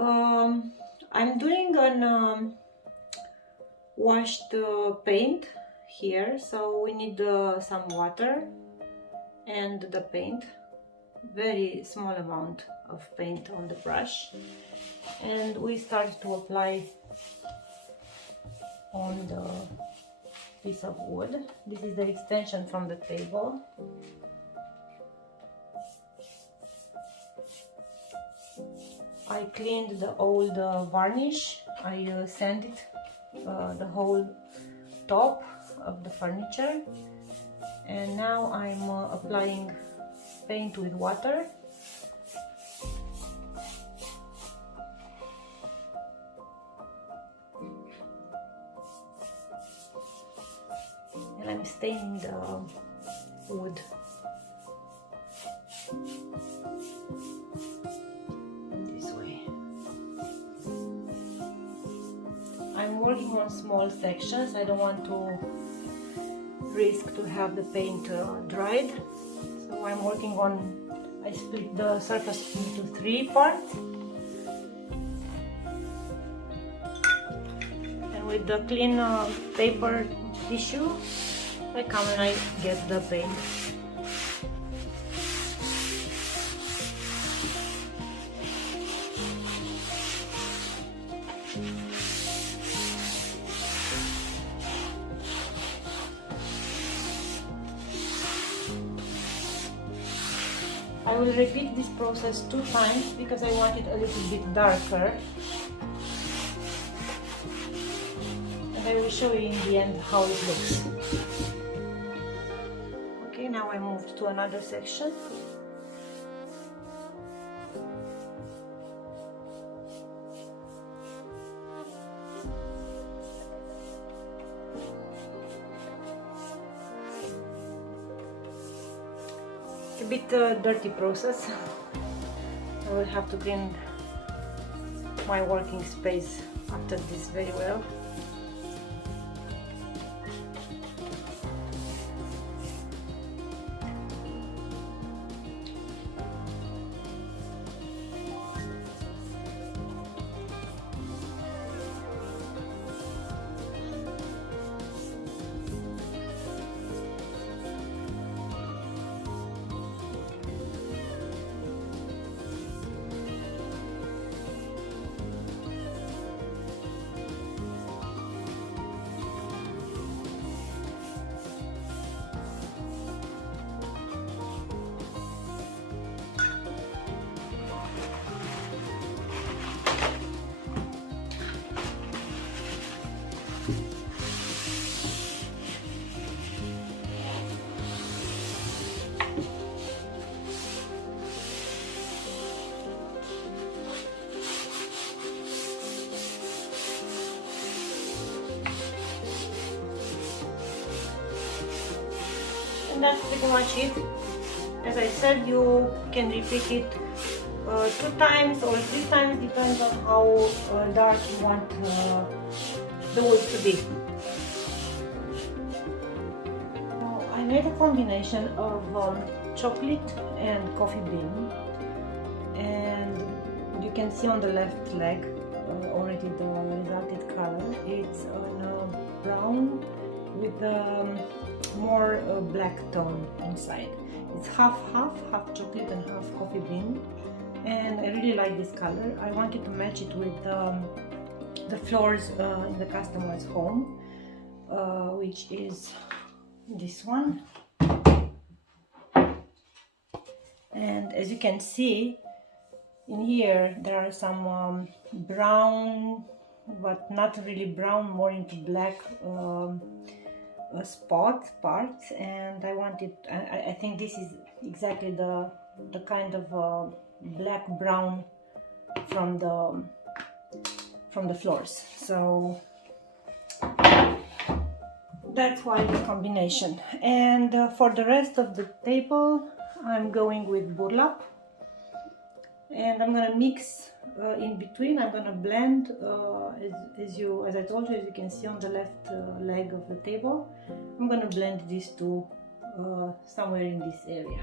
I'm doing an washed paint here, so we need some water and the paint, very small amount of paint on the brush, and we start to apply on the piece of wood. This is the extension from the table. I cleaned the old varnish. I sanded the whole top of the furniture, and now I'm applying paint with water. And I'm staining the wood. This way. I'm working on small sections. I don't want to risk to have the paint dried. So I'm working on, I split the surface into 3 parts. And with the clean paper tissue, I come and I get the paint. I will repeat this process 2 times because I want it a little bit darker. And I will show you in the end how it looks. Okay, now I moved to another section. It's a bit dirty process. I will have to clean my working space after this very well. And that's pretty much it. As I said, you can repeat it 2 times or 3 times, depends on how dark you want the wood to be. Now, I made a combination of chocolate and coffee bean, and you can see on the left leg already the resulted color. It's on brown with more black tone inside. It's half chocolate and half coffee bean, and I really like this color. I wanted to match it with the floors in the customer's home, which is this one. And as you can see in here, there are some brown, but not really brown, more into black spot parts, and I wanted, I think this is exactly the kind of black brown from the floors. So that's why the combination. And for the rest of the table, I'm going with burlap, and I'm gonna mix in between. I'm gonna blend as I told you, as you can see on the left leg of the table. I'm gonna blend these two somewhere in this area.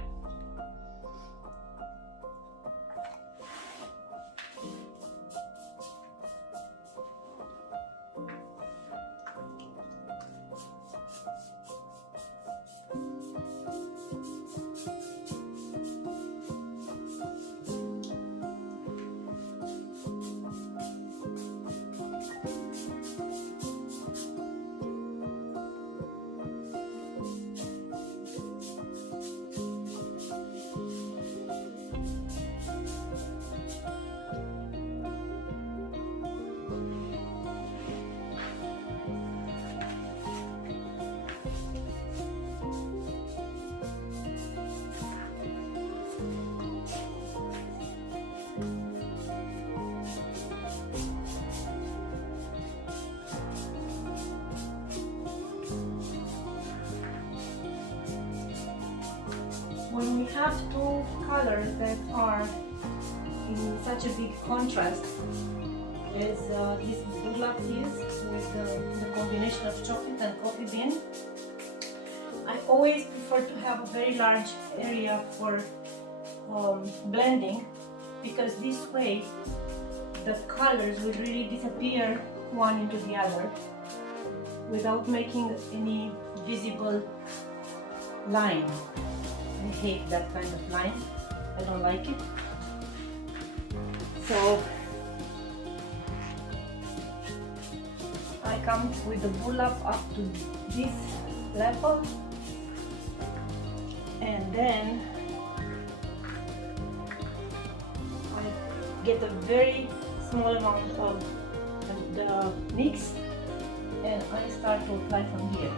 have two colors that are in such a big contrast as this burlap is with the combination of chocolate and coffee bean. I always prefer to have a very large area for blending, because this way the colors will really disappear one into the other without making any visible line. I hate that kind of line. I don't like it. So I come with the burlap up to this level, and then I get a very small amount of the mix, and I start to apply from here.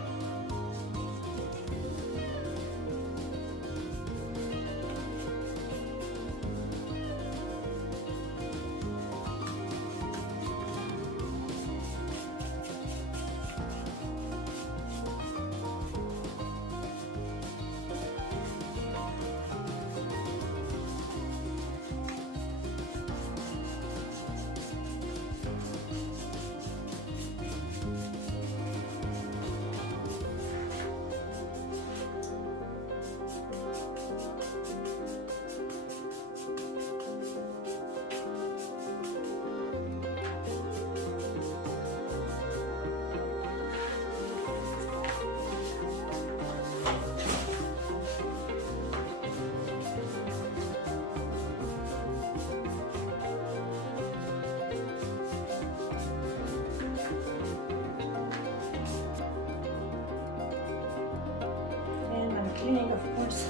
Cleaning, of course,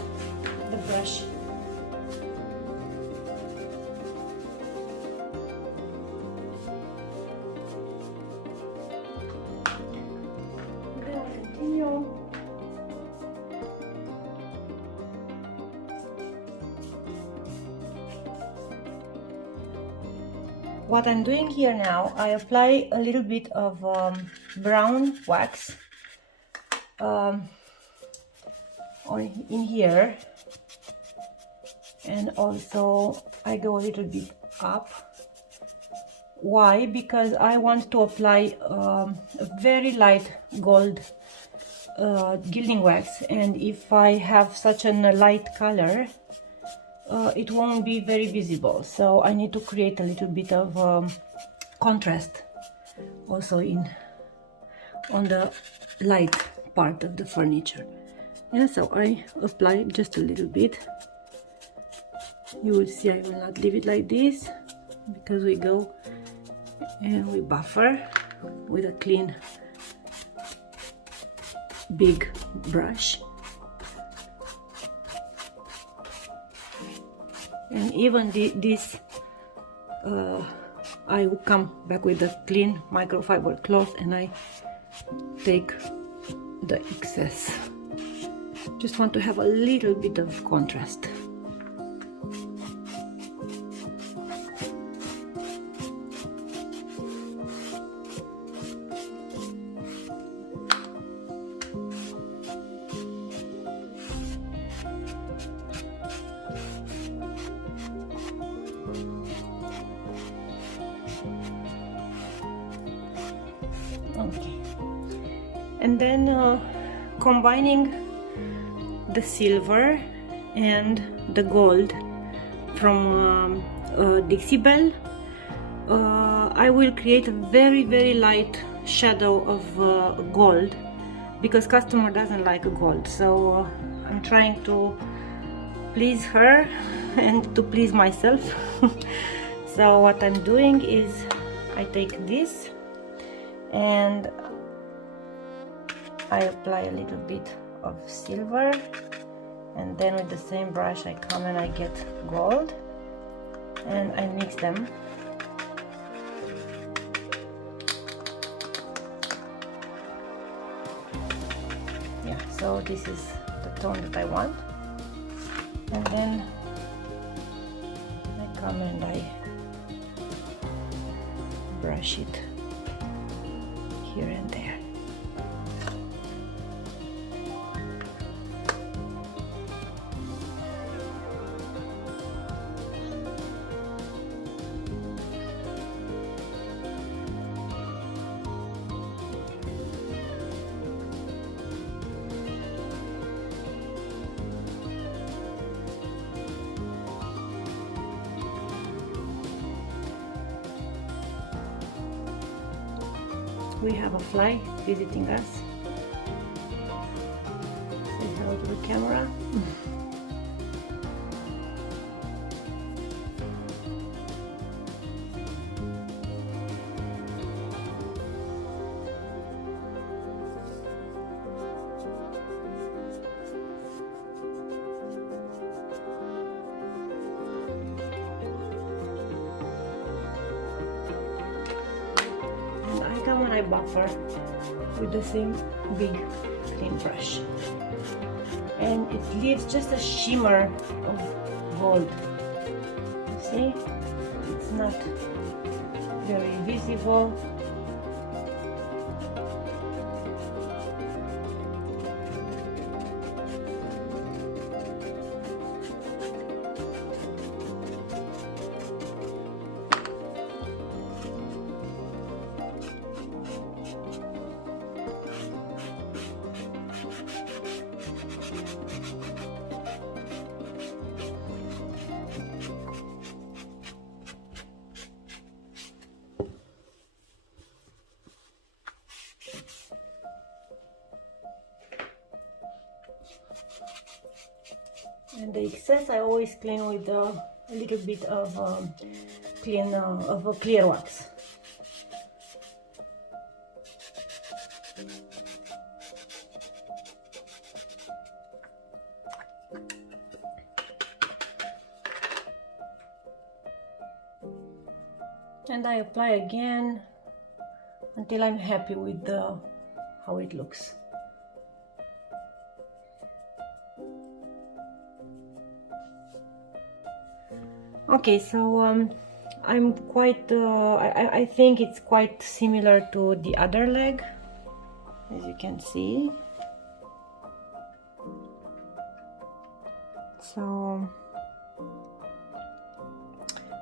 the brush. Then I continue. What I'm doing here now, I apply a little bit of brown wax in here, and also I go a little bit up. Why? Because I want to apply a very light gold gilding wax, and if I have such a light color, it won't be very visible. So I need to create a little bit of contrast also on the light part of the furniture. Yeah, so I apply just a little bit. You will see I will not leave it like this, because we go and we buffer with a clean big brush. And even this I will come back with a clean microfiber cloth and I take the excess. Just want to have a little bit of contrast. Okay, and then combining the silver and the gold from Dixie Belle, I will create a very light shadow of gold, because customer doesn't like gold. So I'm trying to please her and to please myself. So what I'm doing is I take this and I apply a little bit of silver, and then with the same brush I come and I get gold and I mix them. Yeah, so this is the tone that I want, and then I come and I brush it here and there. we have a fly visiting us. Say hello to the camera. When I buffer with the same big clean brush, and it leaves just a shimmer of gold. You see, it's not very visible. And the excess I always clean with a little bit of clear wax. And I apply again until I'm happy with how it looks. Okay, so I'm quite, I think it's quite similar to the other leg, as you can see. So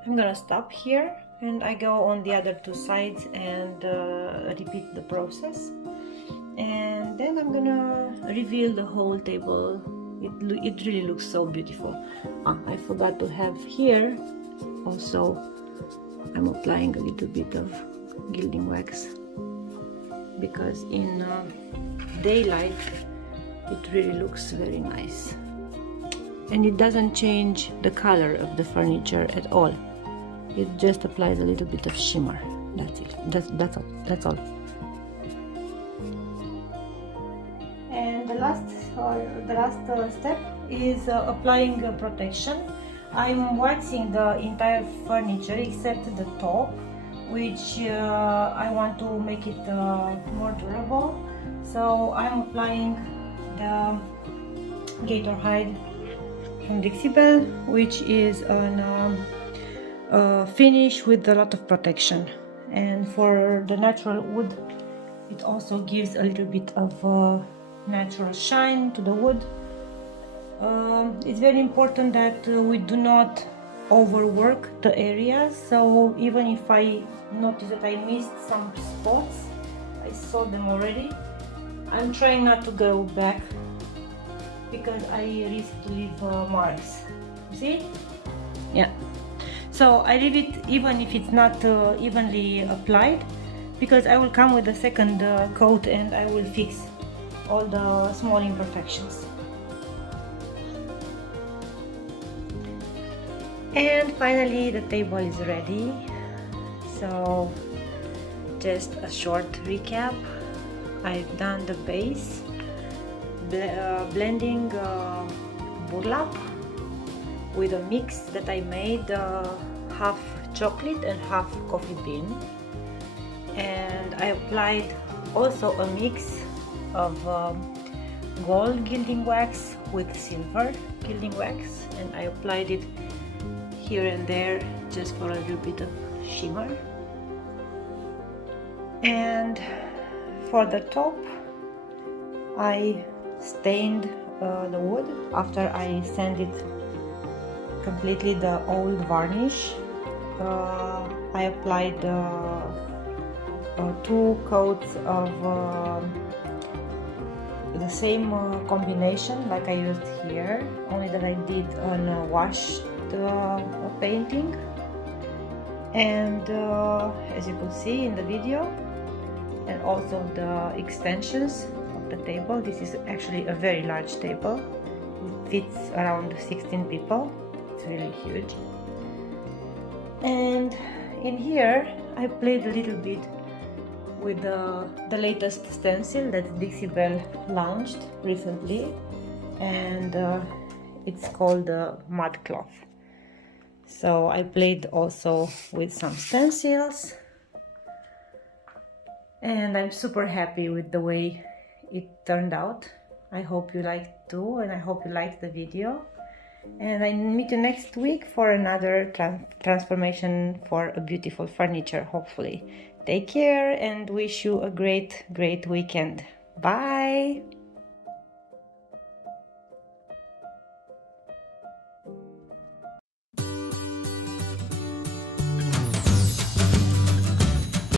I'm gonna stop here and I go on the other two sides and repeat the process. And then I'm gonna reveal the whole table. It really looks so beautiful. I forgot to have here also, I'm applying a little bit of gilding wax, because in daylight it really looks very nice, and it doesn't change the color of the furniture at all. It just applies a little bit of shimmer. That's it. That's all. And the last step is applying protection. I'm waxing the entire furniture except the top, which I want to make it more durable. So I'm applying the Gator Hide from Dixie Belle, which is an finish with a lot of protection. And for the natural wood, it also gives a little bit of natural shine to the wood. It's very important that we do not overwork the areas, so even if I notice that I missed some spots, I saw them already, I'm trying not to go back because I risk to leave marks. You see? Yeah. So I leave it even if it's not evenly applied, because I will come with a second coat and I will fix all the small imperfections. And finally the table is ready. So just a short recap. I've done the base, blending burlap with a mix that I made, half chocolate and half coffee bean, and I applied also a mix of gold gilding wax with silver gilding wax, and I applied it here and there just for a little bit of shimmer. And for the top, I stained the wood after I sanded completely the old varnish. I applied 2 coats of the same combination like I used here, only that I did on washed painting. And as you could see in the video, and also the extensions of the table. This is actually a very large table. It fits around 16 people. It's really huge. And in here I played a little bit with the latest stencil that Dixie Belle launched recently, and it's called Mud Cloth. So I played also with some stencils, and I'm super happy with the way it turned out. I hope you liked too, and I hope you liked the video. And I meet you next week for another transformation for a beautiful furniture, hopefully. Take care and wish you a great weekend. Bye!